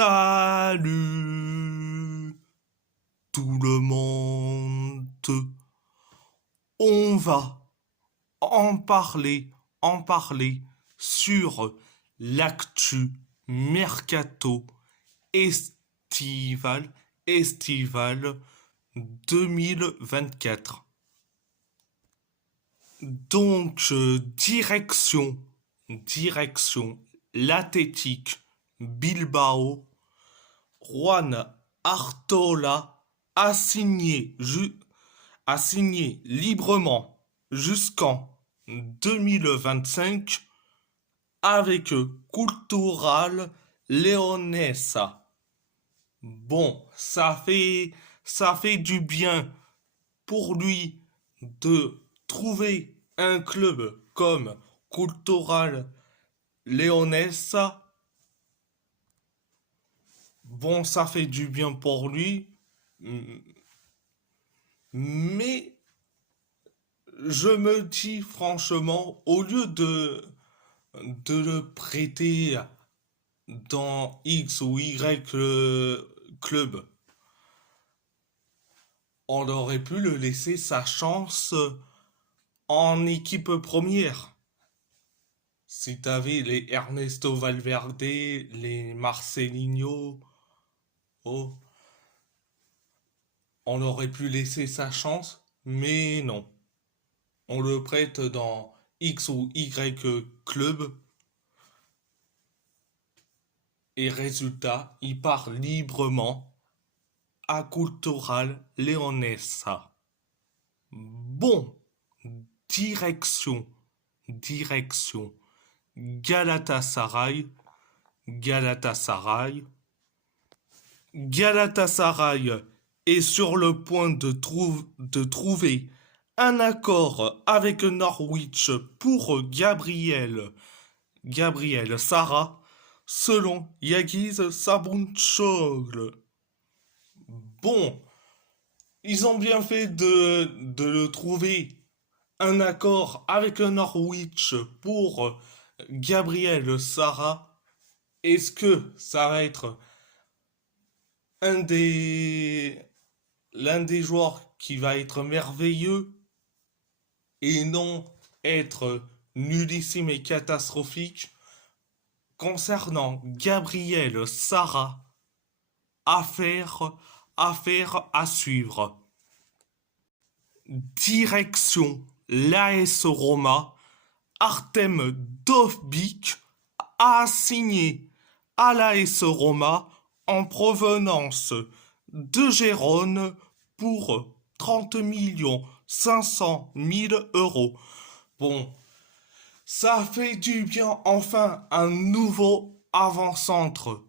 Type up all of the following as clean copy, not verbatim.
Salut tout le monde. On va en parler sur l'actu mercato estival 2024. Donc, direction l'Athletic Bilbao. Juan Artola a signé librement jusqu'en 2025 avec Cultural Leonesa. Bon, ça fait du bien pour lui de trouver un club comme Cultural Leonesa. Bon, ça fait du bien pour lui, mais je me dis franchement, au lieu de le prêter dans X ou Y club, on aurait pu le laisser sa chance en équipe première. Si t'avais les Ernesto Valverde, les Marcelinho, oh, on aurait pu laisser sa chance, mais non. On le prête dans X ou Y club et résultat, il part librement à Cultural Leonesa. Bon, direction, Galatasaray, Galatasaray. Galatasaray est sur le point de trouver un accord avec Norwich pour Gabriel Sara, selon Yagiz Sabunçoğlu. Bon, ils ont bien fait de le trouver un accord avec Norwich pour Gabriel Sara. Est-ce que ça va être un des l'un des joueurs qui va être merveilleux et non être nullissime et catastrophique? Concernant Gabriel Sara, affaire à suivre. Direction l'AS Roma, Artem Dovbyk a signé à l'AS Roma en provenance de Gérone pour 30 500 000 €. Bon, ça fait du bien, enfin un nouveau avant-centre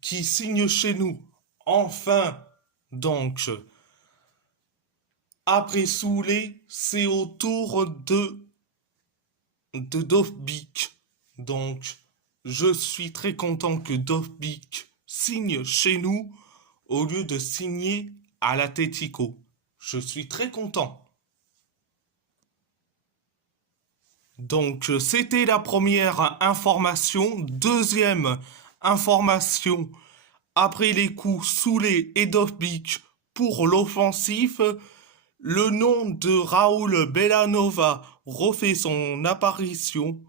qui signe chez nous. Enfin, donc, après Soulé, c'est au tour de Dovbyk. Donc, je suis très content que Dovbyk signe chez nous au lieu de signer à l'Atlético. Je suis très content. Donc, c'était la première information. Deuxième information, après les coups Soulé et Dovbyk pour l'offensif, le nom de Raoul Bellanova refait son apparition.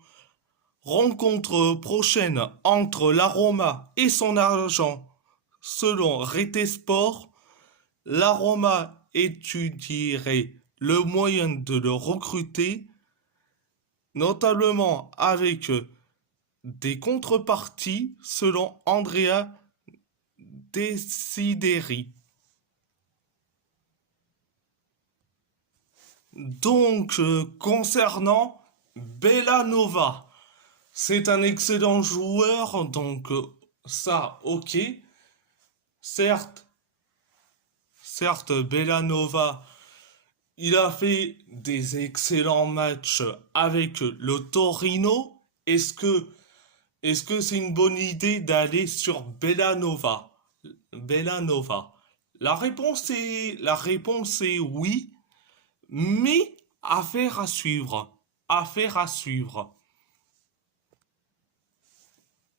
Rencontre prochaine entre la Roma et son agent. Selon Rete Sport, la Roma étudierait le moyen de le recruter, notamment avec des contreparties, selon Andrea Desideri. Donc, concernant Bellanova, c'est un excellent joueur, donc ça, ok. Certes, Bellanova, il a fait des excellents matchs avec le Torino. Est-ce que c'est une bonne idée d'aller sur Bellanova? La réponse est oui, mais affaire à suivre.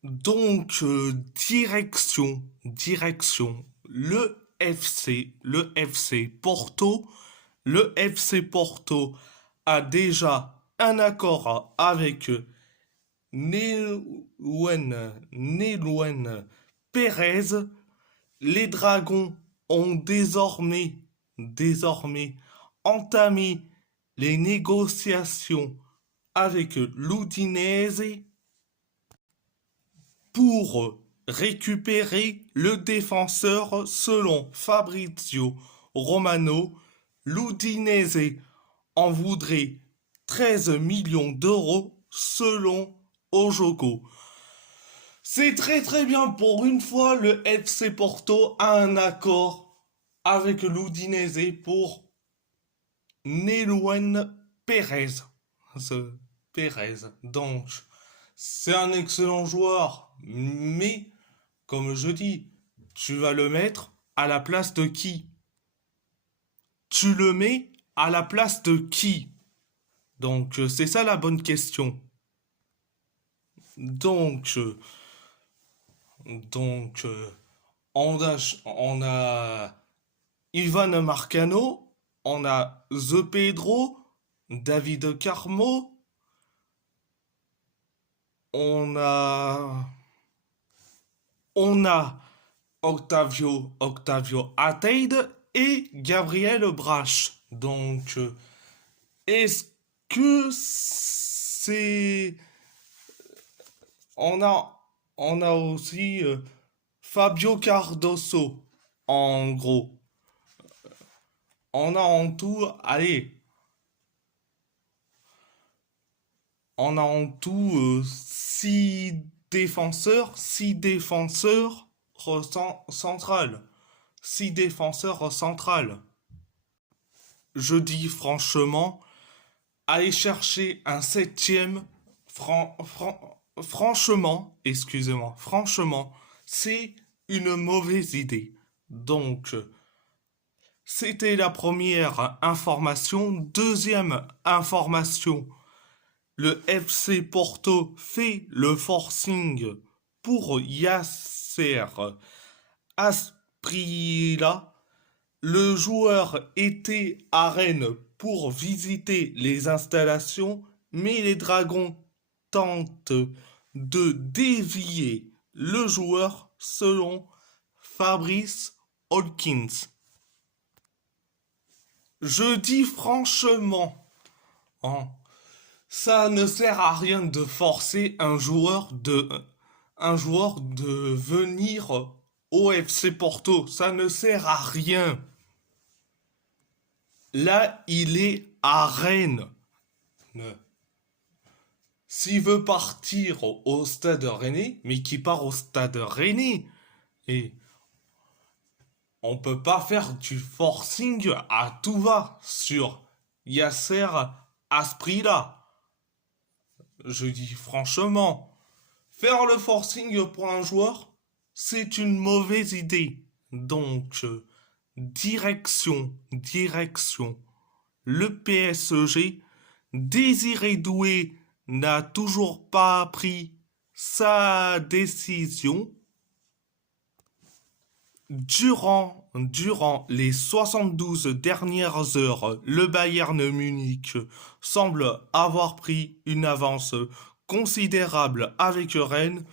Donc, direction, le FC Porto a déjà un accord avec Néluen Pérez. Les Dragons ont désormais entamé les négociations avec l'Udinese pour récupérer le défenseur selon Fabrizio Romano. L'Udinese en voudrait 13 millions d'euros selon Ojoko. C'est très très bien pour une fois le FC Porto a un accord avec l'Udinese pour Néluen Pérez. Pérez. Donc, c'est un excellent joueur, mais comme je dis, tu vas le mettre à la place de qui? Tu le mets à la place de qui? Donc, c'est ça la bonne question. Donc, euh, donc, on a Ivan Marcano, on a The Pedro, David Carmo, on a, on a Octavio Ateid et Gabriel Brache. Donc, est-ce que c'est... On a, on a aussi Fabio Cardoso, en gros. On a en tout, allez, on a en tout six défenseurs centrales. Six défenseurs centrales. Je dis franchement, aller chercher un septième, franchement, c'est une mauvaise idée. Donc, c'était la première information. Deuxième information, le FC Porto fait le forcing pour Yasser Asprilla. Le joueur était à Rennes pour visiter les installations, mais les Dragons tentent de dévier le joueur selon Fabrice Hawkins. Je dis franchement, hein, ça ne sert à rien de forcer un joueur de venir au FC Porto. Ça ne sert à rien. Là, il est à Rennes. S'il veut partir au stade rennais, mais qui part au stade rennais. Et on peut pas faire du forcing à tout va sur Yasser Asprilla. Je dis franchement, faire le forcing pour un joueur, c'est une mauvaise idée. Donc, direction. Le PSG, Désiré Doué n'a toujours pas pris sa décision. Durant les 72 dernières heures, le Bayern Munich semble avoir pris une avance considérable avec Rennes,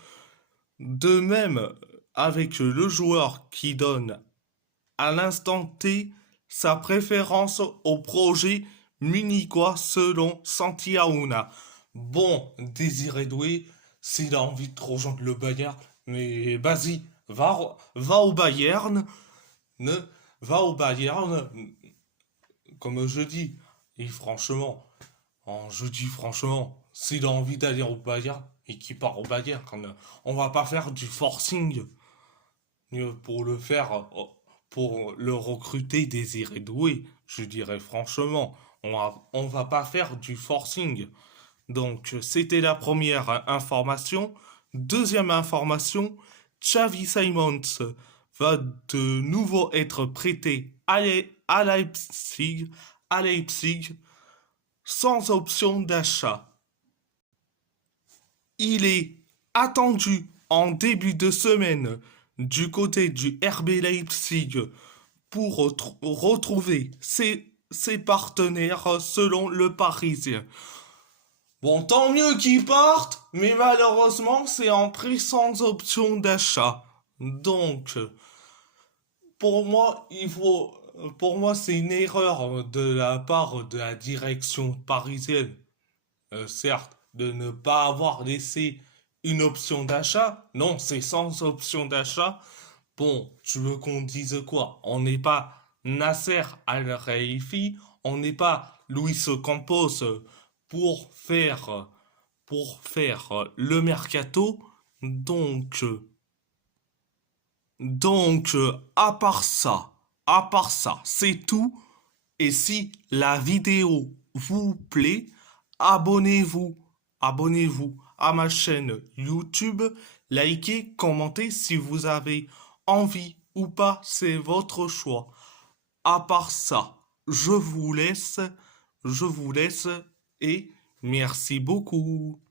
de même avec le joueur qui donne à l'instant T sa préférence au projet munichois selon Santi Aouna. Bon, Désiré Doué, s'il a envie de rejoindre le Bayern, mais vas-y, va au Bayern, ne, va au Bayern, comme je dis. Et franchement, je dis franchement, s'il a envie d'aller au Bayern et qu'il part au Bayern, on va pas faire du forcing pour le faire, pour le recruter Désiré Doué. Je dirais franchement, on va pas faire du forcing. Donc, c'était la première information. Deuxième information, Xavi Simons va de nouveau être prêté à Leipzig sans option d'achat. Il est attendu en début de semaine du côté du RB Leipzig pour retrouver ses partenaires selon le Parisien. Bon, tant mieux qu'ils partent, mais malheureusement, c'est en prix sans option d'achat. Donc, pour moi, pour moi, c'est une erreur de la part de la direction parisienne, certes, de ne pas avoir laissé une option d'achat. Non, c'est sans option d'achat. Bon, tu veux qu'on dise quoi? On n'est pas Nasser Al-Khelaifi, on n'est pas Luis Campos pour faire le mercato. Donc, à part ça, c'est tout. Et si la vidéo vous plaît, abonnez-vous, abonnez-vous à ma chaîne YouTube, likez, commentez si vous avez envie ou pas, c'est votre choix. À part ça, je vous laisse et merci beaucoup.